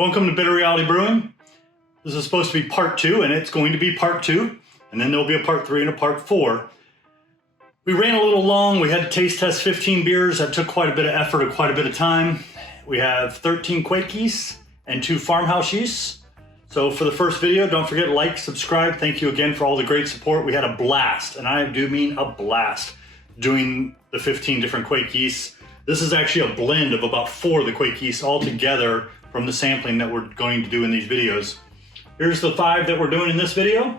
Welcome to Bitter Reality Brewing. This is supposed to be part 2, and it's going to be part 2, and then there'll be a part 3 and a part 4. We ran a little long. We had to taste test 15 beers. That took quite a bit of effort and quite a bit of time. We have 13 Kveik yeasts and 2 farmhouse yeasts. So for the first video, don't forget to like, subscribe. Thank you again for all the great support. We had a blast, and I do mean a blast, doing the 15 different Kveik yeasts. This is actually a blend of about 4 of the Kveik yeasts all together from the sampling that we're going to do in these videos. Here's the 5 that we're doing in this video.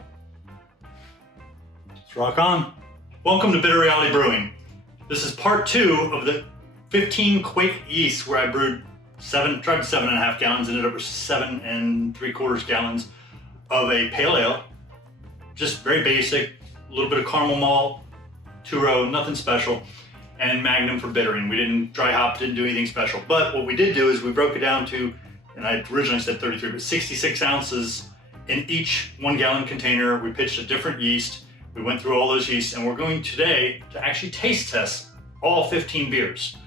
Let's rock on. Welcome to Bitter Reality Brewing. This is part 2 of the 15 Kveik yeasts where I brewed tried 7.5 gallons, ended up with 7 3/4 gallons of a pale ale. Just very basic, a little bit of caramel malt, 2-row, nothing special, and Magnum for bittering. We didn't dry hop, didn't do anything special. But what we did do is we broke it down to, and I originally said 33, but 66 ounces in each 1 gallon container. We pitched a different yeast. We went through all those yeasts, and we're going today to actually taste test all 15 beers.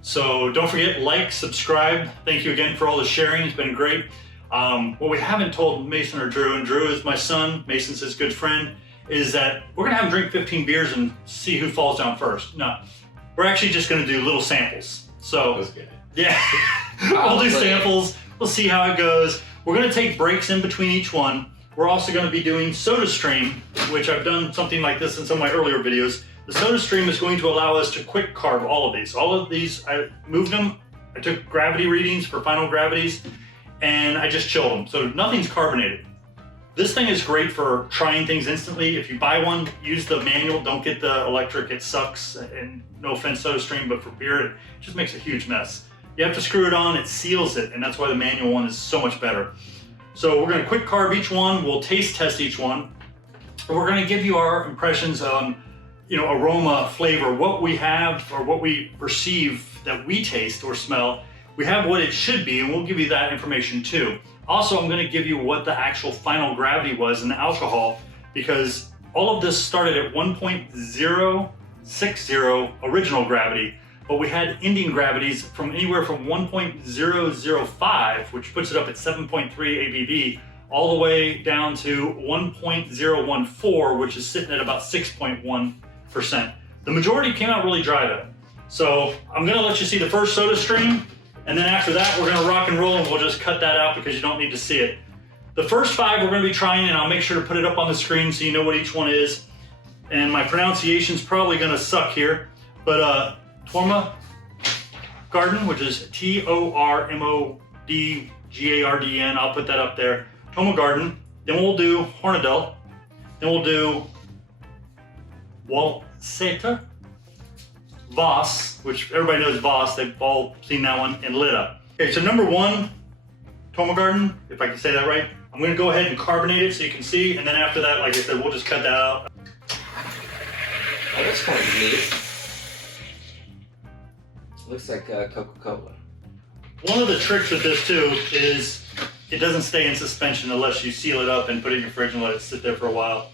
So don't forget, like, subscribe. Thank you again for all the sharing. It's been great. What we haven't told Mason or Drew, and Drew is my son, Mason's his good friend, is that we're gonna have him drink 15 beers and see who falls down first. No, we're actually just gonna do little samples. So, yeah, we'll do samples. We'll see how it goes. We're gonna take breaks in between each one. We're also gonna be doing SodaStream, which I've done something like this in some of my earlier videos. The SodaStream is going to allow us to quick carb all of these. All of these, I moved them. I took gravity readings for final gravities, and I just chilled them. So nothing's carbonated. This thing is great for trying things instantly. If you buy one, use the manual. Don't get the electric, it sucks. And no offense, SodaStream, but for beer, it just makes a huge mess. You have to screw it on, it seals it, and that's why the manual one is so much better. So we're gonna quick carb each one, we'll taste test each one, and we're gonna give you our impressions on, aroma, flavor, what we have or what we perceive that we taste or smell. We have what it should be, and we'll give you that information too. Also, I'm gonna give you what the actual final gravity was in the alcohol, because all of this started at 1.060 original gravity, but we had ending gravities from anywhere from 1.005, which puts it up at 7.3 ABV, all the way down to 1.014, which is sitting at about 6.1%. The majority came out really dry though. So I'm gonna let you see the first SodaStream, and then after that, we're gonna rock and roll, and we'll just cut that out because you don't need to see it. The first 5 we're gonna be trying, and I'll make sure to put it up on the screen so you know what each one is. And my pronunciation's probably gonna suck here, but Tormodgarden, which is Tormodgarden, I'll put that up there. Tormodgarden, then we'll do Hornindal, then we'll do Wollsaeter, Voss, which everybody knows Voss, they've all seen that one, and Lida. Okay, so number 1, Tormodgarden, if I can say that right. I'm gonna go ahead and carbonate it so you can see, and then after that, like I said, we'll just cut that out. Oh, that's kind of neat. Looks like Coca-Cola. One of the tricks with this too is it doesn't stay in suspension unless you seal it up and put it in your fridge and let it sit there for a while.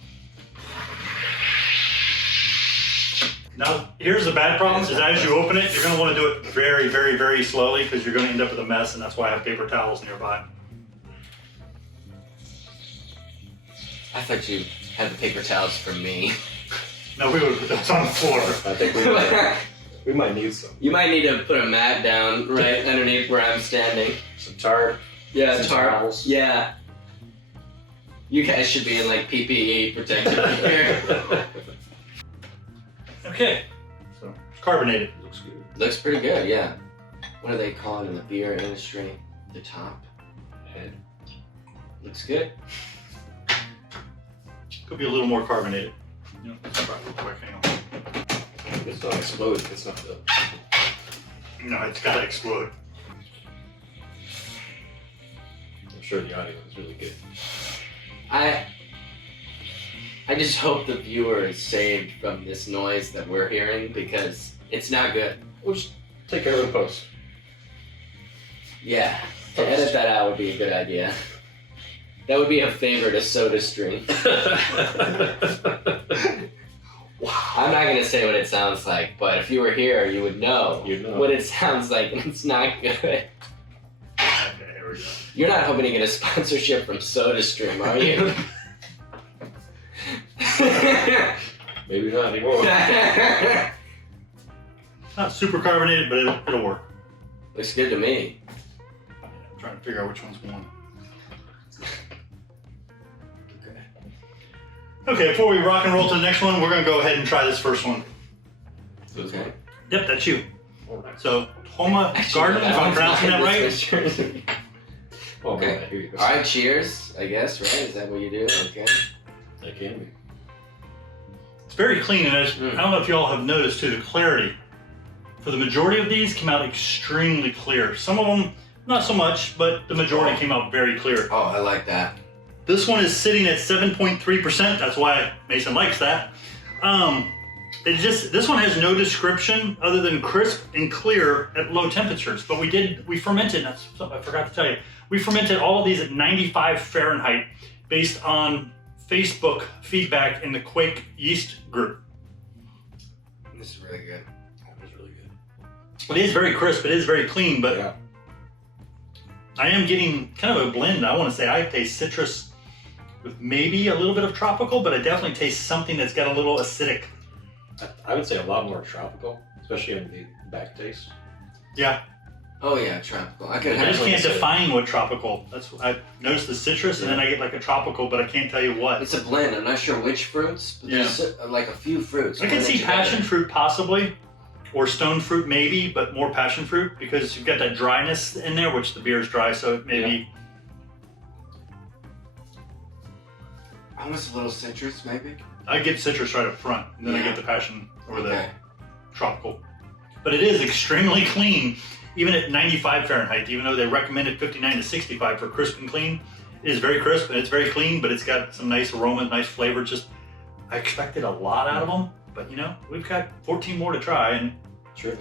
Now, here's the bad problem, is as you open it, you're gonna wanna do it very, very, very slowly because you're gonna end up with a mess, and that's why I have paper towels nearby. I thought you had the paper towels for me. No, we would put those on the floor. I think we might need some. You might need to put a mat down right underneath where I'm standing. Some tarp. Yeah, some tarp. towels. Yeah. You guys should be in like PPE protective gear. Okay, so it's carbonated. Looks good. Looks pretty good, yeah. What do they call it in the beer industry? The top Head. looks good. Could be a little more carbonated. Let's try real quick, hang on. It's not exploding. It's not the. No, it's gotta explode. I'm sure the audio is really good. I just hope the viewer is saved from this noise that we're hearing because it's not good. We'll just take care of the post. Yeah, to edit that out would be a good idea. That would be a favor to SodaStream. I'm not gonna say what it sounds like, but if you were here, you would know, You'd know what it sounds like, and it's not good. Okay, here we go. You're not hoping to get a sponsorship from SodaStream, are you? Maybe not anymore. Not super carbonated, but it'll work. Looks good to me. I'm trying to figure out which one's one. Okay, before we rock and roll to the next one, we're going to go ahead and try this first one. Okay. Yep, that's you. Alright. So, Tormodgarden, if I'm pronouncing that right. Okay. Okay. Here you go. All right, cheers, I guess, right? Is that what you do? Okay. That can be. It's very clean, and I don't know if y'all have noticed too, the clarity. For the majority of these came out extremely clear. Some of them, not so much, but the majority came out very clear. Oh, I like that. This one is sitting at 7.3%. That's why Mason likes that. This one has no description other than crisp and clear at low temperatures. But we fermented, that's something I forgot to tell you. We fermented all of these at 95 Fahrenheit based on Facebook feedback in the Kveik Yeast group. This is really good. That was really good. It is very crisp, it is very clean, but Yeah. I am getting kind of a blend. I want to say I taste citrus with maybe a little bit of tropical, but I definitely taste something that's got a little acidic. I would say a lot more tropical, especially in the back taste. Yeah, Oh yeah, tropical. I I could just have. can't define what tropical. That's I noticed the citrus, and then I get like a tropical, but I can't tell you what. It's a blend. I'm not sure which fruits, but there's like a few fruits. I can see blended passion together. fruit possibly, or stone fruit maybe, but more passion fruit because you've got that dryness in there, which the beer is dry, so it maybe. Almost a little citrus, maybe. I get citrus right up front, and then I Yeah. get the passion or the Okay. tropical. But it is extremely clean, even at 95 Fahrenheit, even though they recommended 59 to 65 for crisp and clean. It is very crisp and it's very clean, but it's got some nice aroma, nice flavor. Just, I expected a lot out of them, but you know, we've got 14 more to try, and Sure.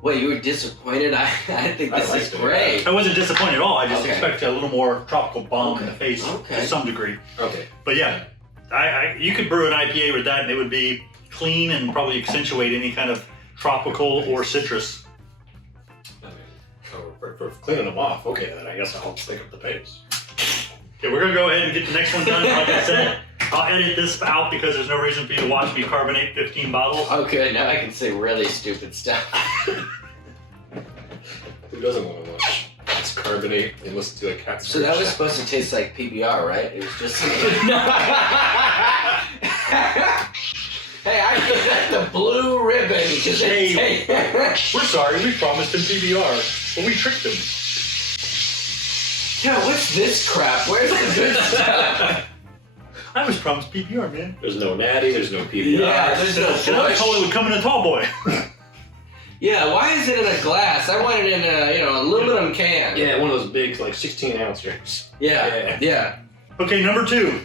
Wait, you were disappointed? I think I this liked is it. great. I wasn't disappointed at all. I just Okay. expected a little more tropical bomb in the face Okay. to some degree. Okay. But yeah, you could brew an IPA with that and it would be clean and probably accentuate any kind of tropical or citrus. I mean, for cleaning them off, okay, then I guess I'll pick up the pace. Okay, we're gonna go ahead and get the next one done. Like I said, I'll edit this out because there's no reason for you to watch me carbonate 15 bottles. Okay, now I can say really stupid stuff. Who doesn't want to watch us carbonate and listen to a cat So that was screech? supposed to taste like PBR, right? It was just. Hey, I give that the blue ribbon because We're sorry, we promised him PBR, but we tricked him. Yeah, what's this crap? Where's the good stuff? I was promised PBR, man. There's no natty, there's no PBR. Yeah, there's no And I was told it would come in a tall boy. Yeah, why is it in a glass? I want it in a aluminum can. Yeah, one of those big, like 16-ounce drinks. Yeah. Okay, number 2.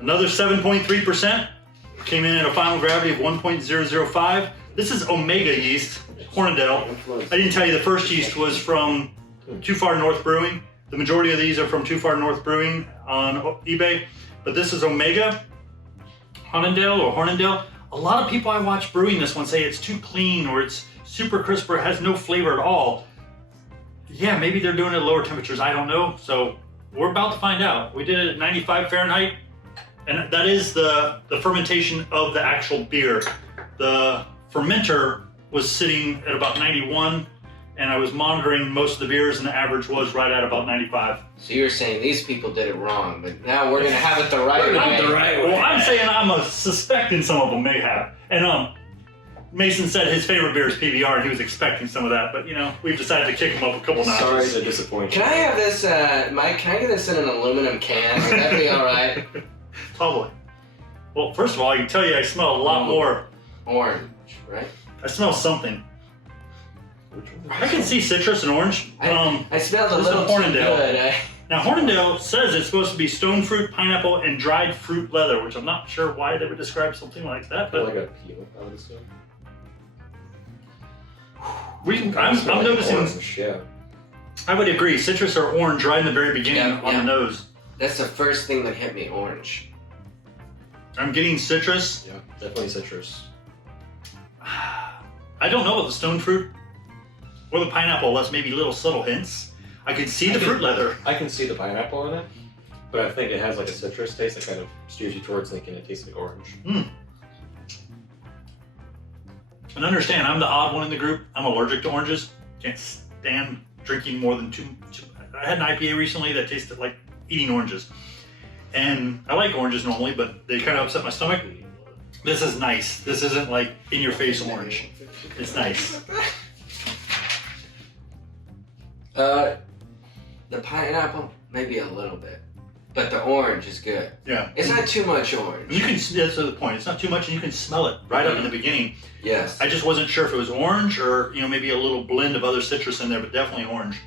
Another 7.3%. Came in at a final gravity of 1.005. This is Omega Yeast, Hornindal. I didn't tell you the first yeast was from Too Far North Brewing. The majority of these are from Too Far North Brewing on eBay. But this is Omega Hornindal. A lot of people I watch brewing this one say it's too clean or it's super crisp or has no flavor at all. Yeah, maybe they're doing it at lower temperatures. I don't know. So we're about to find out. We did it at 95 Fahrenheit. And that is the fermentation of the actual beer. The fermenter was sitting at about 91, and I was monitoring most of the beers, and the average was right at about 95. So you're saying these people did it wrong, but now we're gonna have it the right way. Well, I'm saying I'm suspecting some of them may have. And Mason said his favorite beer is PBR, and he was expecting some of that. But we've decided to kick him up a couple notches. Sorry to disappoint you. Can I have this, Mike? Can I get this in an aluminum can? Would that be all right? Totally. Well, first of all, I can tell you I smell a lot more. Orange, right? I smell something. Which one? I can see citrus and orange. I smelled a this is little too Hornindal. good. Now, Hornindal says it's supposed to be stone fruit, pineapple, and dried fruit leather, which I'm not sure why they would describe something like that. But Like a peel, I would assume. I'm noticing. Orange, yeah. I would agree. Citrus or orange right in the very beginning on the nose. That's the first thing that hit me, orange. I'm getting citrus. Yeah, definitely citrus. I don't know about the stone fruit or the pineapple, unless maybe little subtle hints. I can see the fruit leather. I can see the pineapple in it, but I think it has like a citrus taste that kind of steers you towards thinking it tastes like orange. And understand, I'm the odd one in the group. I'm allergic to oranges. Can't stand drinking more than two. I had an IPA recently that tasted like eating oranges. And I like oranges normally, but they kind of upset my stomach. This is nice. This isn't like in-your-face orange. It's nice. The pineapple, maybe a little bit, but the orange is good. Yeah. It's not too much orange. You can. That's the point. It's not too much, and you can smell it right up in the beginning. Yes. I just wasn't sure if it was orange or maybe a little blend of other citrus in there, but definitely orange.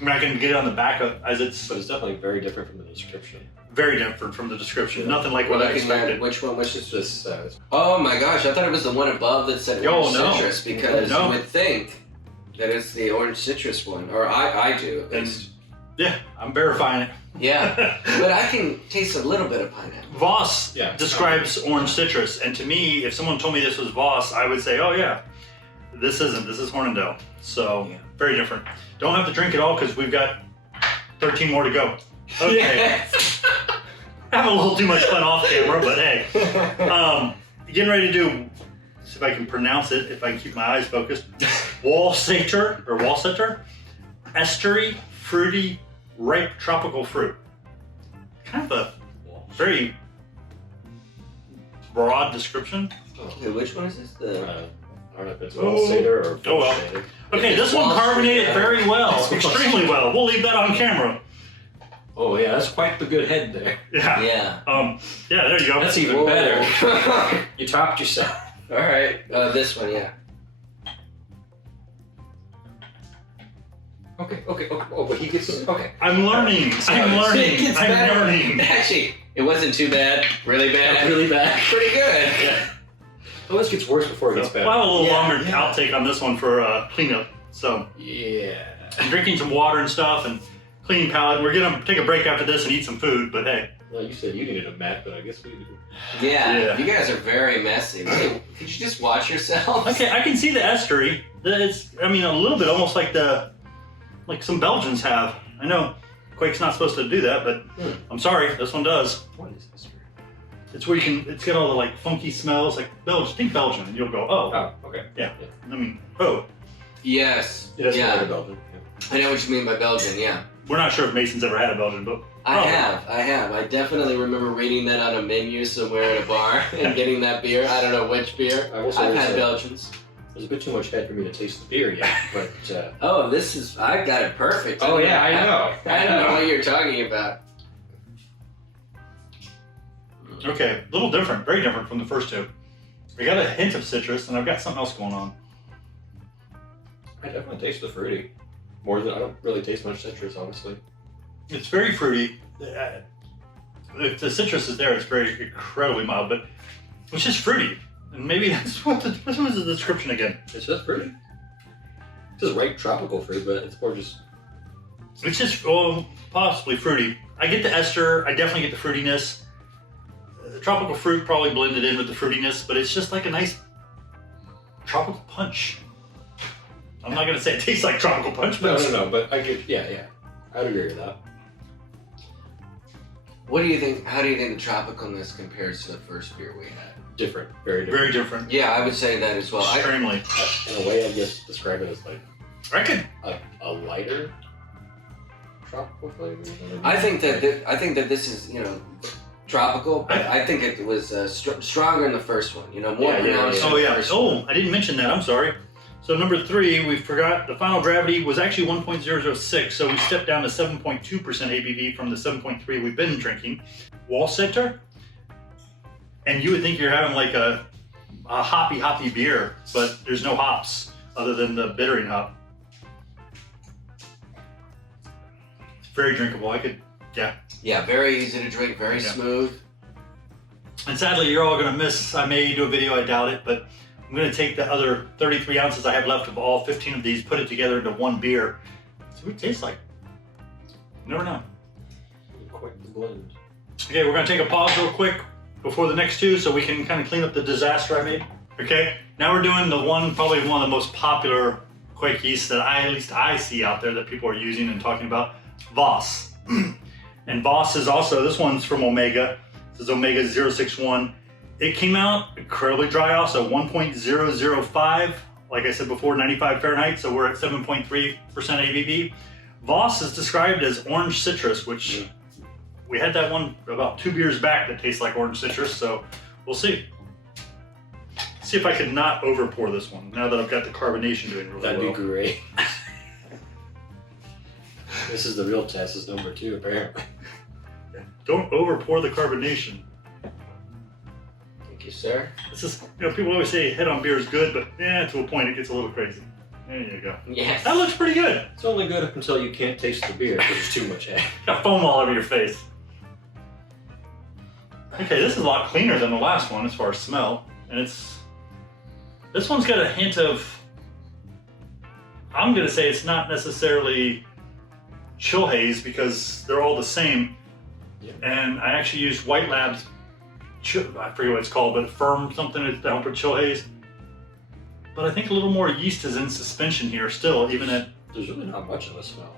I mean, I can get it on the back of as it's. But it's definitely very different from the description. Very different from the description. Yeah. Nothing like what I expected. Which one was this? This Oh my gosh! I thought it was the one above that said orange citrus because you would think that it's the orange citrus one, or I do at least. Yeah, I'm verifying it. Yeah, but I can taste a little bit of pineapple. Voss describes orange citrus, and to me, if someone told me this was Voss, I would say, oh yeah, this isn't. This is Hornindal. So, very different. Don't have to drink it all because we've got 13 more to go. Okay. Yes. Having a little too much fun off camera, but hey. Getting ready to do, see if I can pronounce it, if I can keep my eyes focused. Wollsaeter, Estery, fruity, ripe tropical fruit. Kind of a very broad description. Okay, which one is this? I don't know if it's Wollsaeter or well. Okay, this one carbonated very well, extremely well. We'll leave that on camera. Oh yeah, that's quite the good head there. Yeah. Yeah. Yeah, there you go. That's even better. You topped yourself. All right, this one, yeah. Okay. Oh, but he gets okay. I'm learning. I'm learning. Actually, it wasn't too bad. Really bad. Really bad. Pretty good. Yeah. Well, this gets worse before it gets better. We'll have a little longer outtake on this one for cleanup. So yeah, I'm drinking some water and stuff and cleaning palate. We're gonna take a break after this and eat some food. But hey. Well, you said you needed a mat, but I guess we do. Yeah, you guys are very messy. Hey, could you just watch yourselves? Okay, I can see the estery. It's, I mean, a little bit almost like some Belgians have. I know Quake's not supposed to do that, but I'm sorry, this one does. What is this? It's where it's got all the like funky smells, like think Belgian, and you'll go, oh. Oh, okay. Yeah. I mean, oh. Yes. It has a Belgian. I know what you mean by Belgian, yeah. We're not sure if Mason's ever had a Belgian, but. I have. I definitely remember reading that on a menu somewhere at a bar and getting that beer. I don't know which beer. I've had Belgians. There's a bit too much head for me to taste the beer yet, but... Oh, I got it perfect. Oh yeah, I know. I don't know what you're talking about. Okay, a little different, very different from the first two. We got a hint of citrus, and I've got something else going on. I definitely taste the fruity. I don't really taste much citrus, honestly. It's very fruity. If the citrus is there, it's very incredibly mild, but it's just fruity. And maybe that's what was the description again? It's just fruity. It's just ripe tropical fruit, but it's more just... It's just, possibly fruity. I get the ester, I definitely get the fruitiness. The tropical fruit probably blended in with the fruitiness, but it's just like a nice tropical punch. I'm not going to say it tastes like tropical punch, but... No, but I get, yeah. I would agree with that. What do you think? How do you think the tropicalness compares to the first beer we had? Different, very different. Very different. Yeah, I would say that as well. Extremely. In a way, I guess describe it as like a lighter tropical flavor. I think that this is tropical, but I think it was stronger in the first one. More pronounced. Oh yeah. Oh, I didn't mention that. I'm sorry. So number 3, we forgot the final gravity was actually 1.006, so we stepped down to 7.2% ABV from the 7.3 we've been drinking. Wollsaeter, and you would think you're having like a hoppy beer, but there's no hops other than the bittering hop. It's very drinkable. Yeah, very easy to drink, very smooth. And sadly, you're all gonna miss. I may do a video. I doubt it, but. I'm going to take the other 33 ounces I have left of all 15 of these, put it together into one beer. See what it tastes like. You never know. Quite the blend. Okay, we're going to take a pause real quick before the next two so we can kind of clean up the disaster I made. Okay, now we're doing probably one of the most popular Kveik yeast that at least I see out there that people are using and talking about. Voss. And Voss is also, this one's from Omega. This is Omega 061. It came out incredibly dry also, 1.005. Like I said before, 95 Fahrenheit, so we're at 7.3% ABV. Voss is described as orange citrus, which we had that one about 2 beers back that tastes like orange citrus, so we'll see. See if I could not over pour this one now that I've got the carbonation doing really well. That'd be great. This is the real test, is number 2 apparently. Don't over pour the carbonation. Thank you, sir. This is, people always say head on beer is good, but to a point it gets a little crazy. There you go. Yes. That looks pretty good. It's only good up until you can't taste the beer because there's too much head. Got foam all over your face. Okay, this is a lot cleaner than the last one as far as smell, and this one's got a hint of, I'm gonna say it's not necessarily chill haze because they're all the same. Yeah. And I actually used White Lab's, I forget what it's called, but firm something to help with chill haze. But I think a little more yeast is in suspension here still, even at... There's really not much of a smell.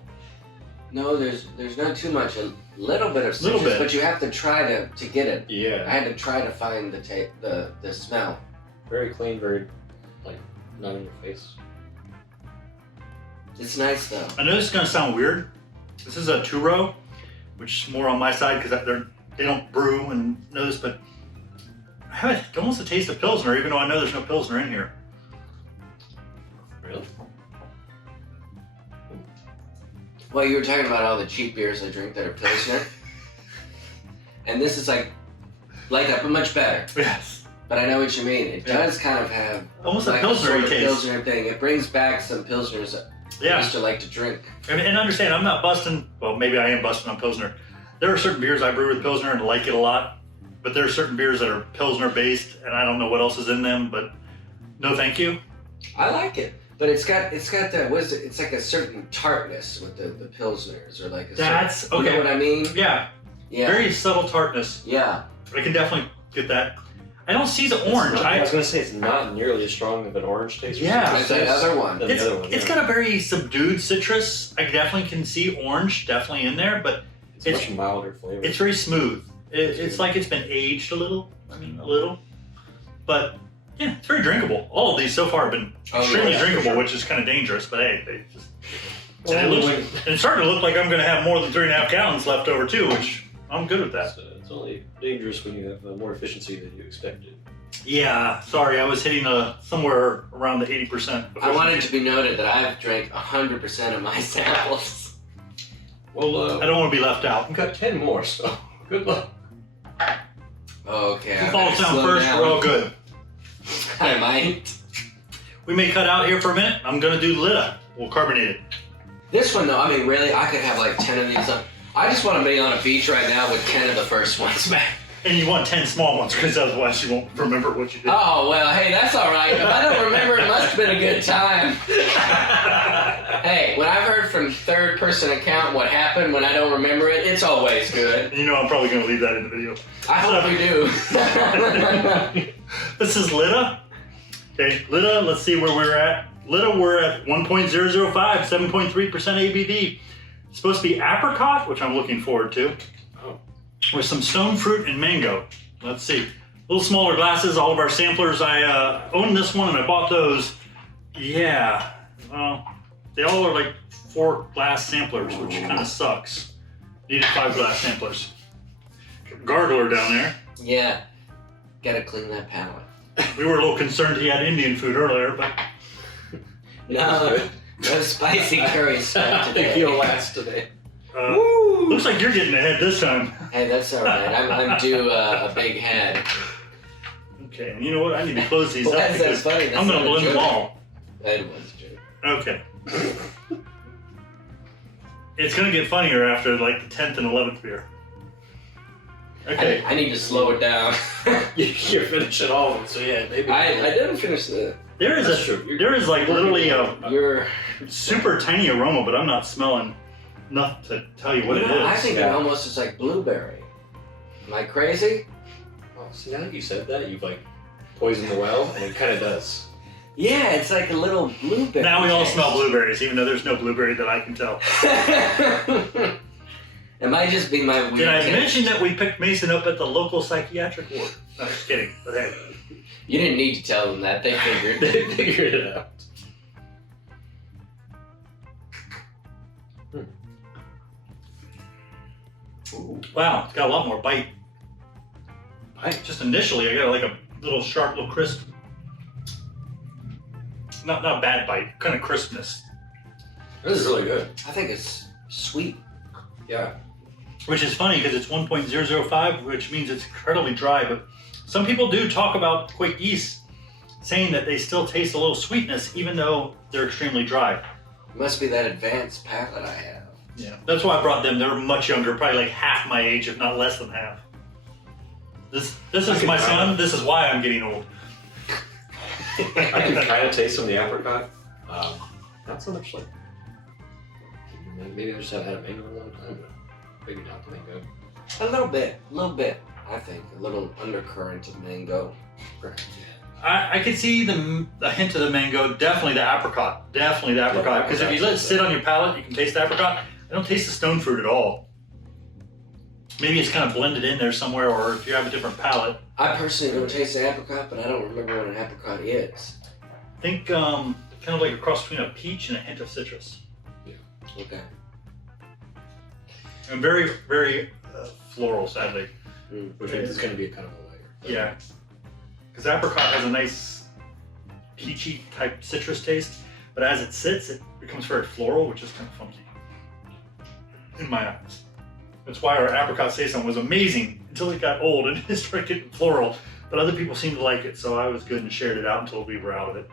No, there's not too much. A little bit of citrus, but you have to try to get it. Yeah. I had to try to find the smell. Very clean, very, not in your face. It's nice though. I know this is gonna sound weird. This is a 2-row, which is more on my side because they don't brew and know this, but I have almost a taste of Pilsner, even though I know there's no Pilsner in here. Really? Well, you were talking about all the cheap beers I drink that are Pilsner. And this is like that, but much better. Yes. But I know what you mean. It does kind of have almost like a Pilsner taste. Pilsner thing. It brings back some Pilsners I used to like to drink. And understand, I'm not busting, well, maybe I am busting on Pilsner. There are certain beers I brew with Pilsner and like it a lot, but there are certain beers that are Pilsner based and I don't know what else is in them, but no thank you. I like it. But it's got that, what is it? It's like a certain tartness with the Pilsners, or like a That's, certain, okay. You know what I mean? Yeah. Yeah. Very subtle tartness. Yeah. I can definitely get that. I don't see the orange. I was going to say it's not nearly as strong of an orange taste. Yeah. It's that other one. It's got a very subdued citrus. I definitely can see orange definitely in there, but it's much milder flavor. It's very smooth. It's like it's been aged a little. But yeah, it's very drinkable. All of these so far have been extremely drinkable, sure. Which is kind of dangerous, but hey, they just... and it's starting to look like I'm going to have more than 3.5 gallons left over too, which I'm good with that. It's only dangerous when you have more efficiency than you expected. Yeah, sorry, I was hitting somewhere around the 80% efficiency. I wanted to be noted that I've drank 100% of my samples. Well, I don't want to be left out. I've got 10 more, so good luck. Okay, if all sound first, we're all good. I might. We may cut out here for a minute. I'm going to do Litta. We'll carbonate it. This one though, I mean really, I could have like 10 of these. I just want to be on a beach right now with 10 of the first ones back. And you want 10 small ones because otherwise you won't remember what you did. Oh, well, hey, that's all right. If I don't remember, it must have been a good time. Hey, when I've heard from third-person account what happened when I don't remember it, it's always good. You know I'm probably going to leave that in the video. I hope you do. This is Litta. Okay, Litta, let's see where we're at. Litta, we're at 1.005, 7.3% ABV. It's supposed to be apricot, which I'm looking forward to. With some stone fruit and mango. Let's see. A little smaller glasses, all of our samplers. I own this one and I bought those. Yeah. Well, they all are like 4 glass samplers, which kind of sucks. Needed 5 glass samplers. Gargler down there. Yeah. Gotta clean that palate. We were a little concerned he had Indian food earlier, but... No spicy curry stuff today. I think he'll last today. Looks like you're getting ahead this time. Hey, that's all right. I'm due a big head. Okay, and you know what? I need to close these up That's because funny. I'm going to blend them all. That was true. Okay. It's going to get funnier after like the 10th and 11th beer. Okay. I need to slow it down. You're finishing all of them, so yeah, maybe. I didn't finish the... There is like literally a super tiny aroma, but I'm not smelling enough to tell you what it is. I think it almost is like blueberry. Am I crazy? Oh, see, now that you said that, you've like poisoned the well, and it kind of does. Yeah, it's like a little blueberry. Now we all taste. smell blueberries, even though there's no blueberry that I can tell. It might just be my weird Did I taste. mention that we picked Mason up at the local psychiatric ward? No, just kidding. But hey. You didn't need to tell them that. They figured. They figured it out. Ooh. Wow, it's got a lot more bite. Just initially, I got like a little sharp, little crisp. Not a bad bite, kind of crispness. This is really good. I think it's sweet. Yeah. Which is funny because it's 1.005, which means it's incredibly dry. But some people do talk about Kveik yeast, saying that they still taste a little sweetness, even though they're extremely dry. It must be that advanced palate I have. Yeah, that's why I brought them. They're much younger, probably like half my age, if not less than half. This is my son. This is why I'm getting old. I can kind of taste some of the apricot. Not so much like. Maybe I just haven't had a mango in a long time, but maybe not the mango. A little bit. I think a little undercurrent of mango. Right. I could see a hint of the mango, definitely the apricot. Because if you let it sit on your palate, you can taste the apricot. I don't taste the stone fruit at all. Maybe it's kind of blended in there somewhere, or if you have a different palate. I personally don't taste the apricot, but I don't remember what an apricot is. I think kind of like a cross between a peach and a hint of citrus. Okay. And very, very floral, sadly. Which means it's going to be a kind of a layer. Yeah. Because apricot has a nice peachy type citrus taste, but as it sits, it becomes very floral, which is kind of funky in my eyes. That's why our apricot saison was amazing until it got old and it started getting floral. But other people seemed to like it, so I was good and shared it out until we were out of it.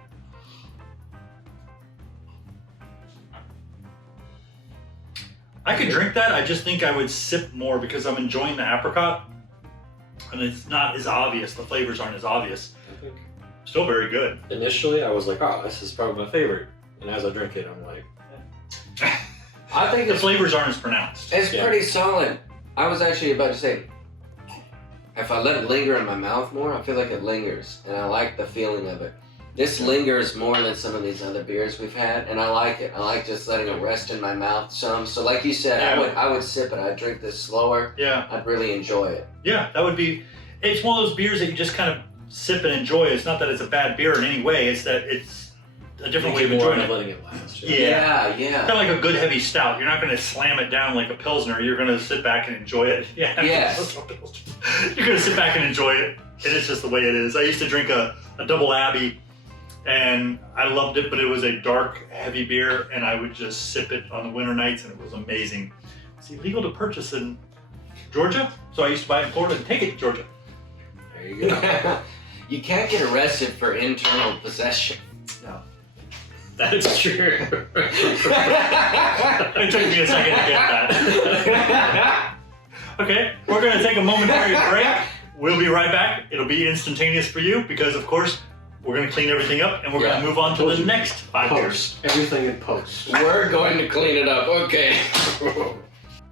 I could drink that. I just think I would sip more because I'm enjoying the apricot, and it's not as obvious. The flavors aren't as obvious. I think Still very good. initially I was like, oh, this is probably my favorite. And as I drink it, I'm like, I think The it's flavors aren't as pronounced. Yeah. pretty solid. I was actually about to say, if I let it linger in my mouth more, I feel like it lingers, and I like the feeling of it. This lingers more than some of these other beers we've had, and I like it. I like just letting it rest in my mouth some. So like you said, Yeah. I would sip it. I'd drink this slower. Yeah, I'd really enjoy it. yeah, that would be. It's one of those beers that you just kind of sip and enjoy. It's not that it's a bad beer in any way. It's that it's a different way of more enjoying it. letting it last. Yeah. Yeah. Kind of like a good heavy stout. You're not going to slam it down like a Pilsner. You're going to sit back and enjoy it. Yeah. Yes. You're going to sit back and enjoy it. And it's just the way it is. I used to drink a double Abbey, and I loved it, but it was a dark, heavy beer, and I would just sip it on the winter nights, and it was amazing. It's illegal to purchase in Georgia, so I used to buy it in Florida and take it to Georgia. There you go. You can't get arrested for internal possession. No. That is true. It took me a second to get that. Okay, we're going to take a momentary break. We'll be right back. It'll be instantaneous for you because, of course, we're going to clean everything up and we're going to move on to the next 5 years. Post. Everything in post. We're going to clean it up. Okay.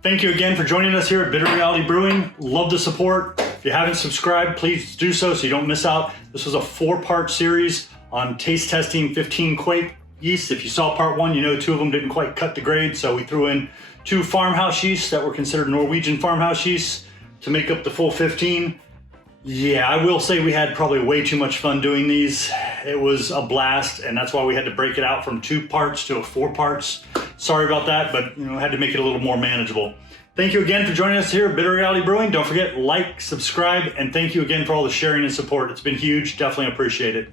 Thank you again for joining us here at Bitter Reality Brewing. Love the support. If you haven't subscribed, please do so you don't miss out. This was a 4-part series on taste testing 15 Kveik yeasts. If you saw part 1, you know 2 of them didn't quite cut the grade, so we threw in 2 farmhouse yeasts that were considered Norwegian farmhouse yeasts to make up the full 15. Yeah, I will say we had probably way too much fun doing these. It was a blast, and that's why we had to break it out from 2 parts to 4 parts. Sorry about that, but had to make it a little more manageable. Thank you again for joining us here at Bitter Reality Brewing. Don't forget, like, subscribe, and thank you again for all the sharing and support. It's been huge. Definitely appreciate it.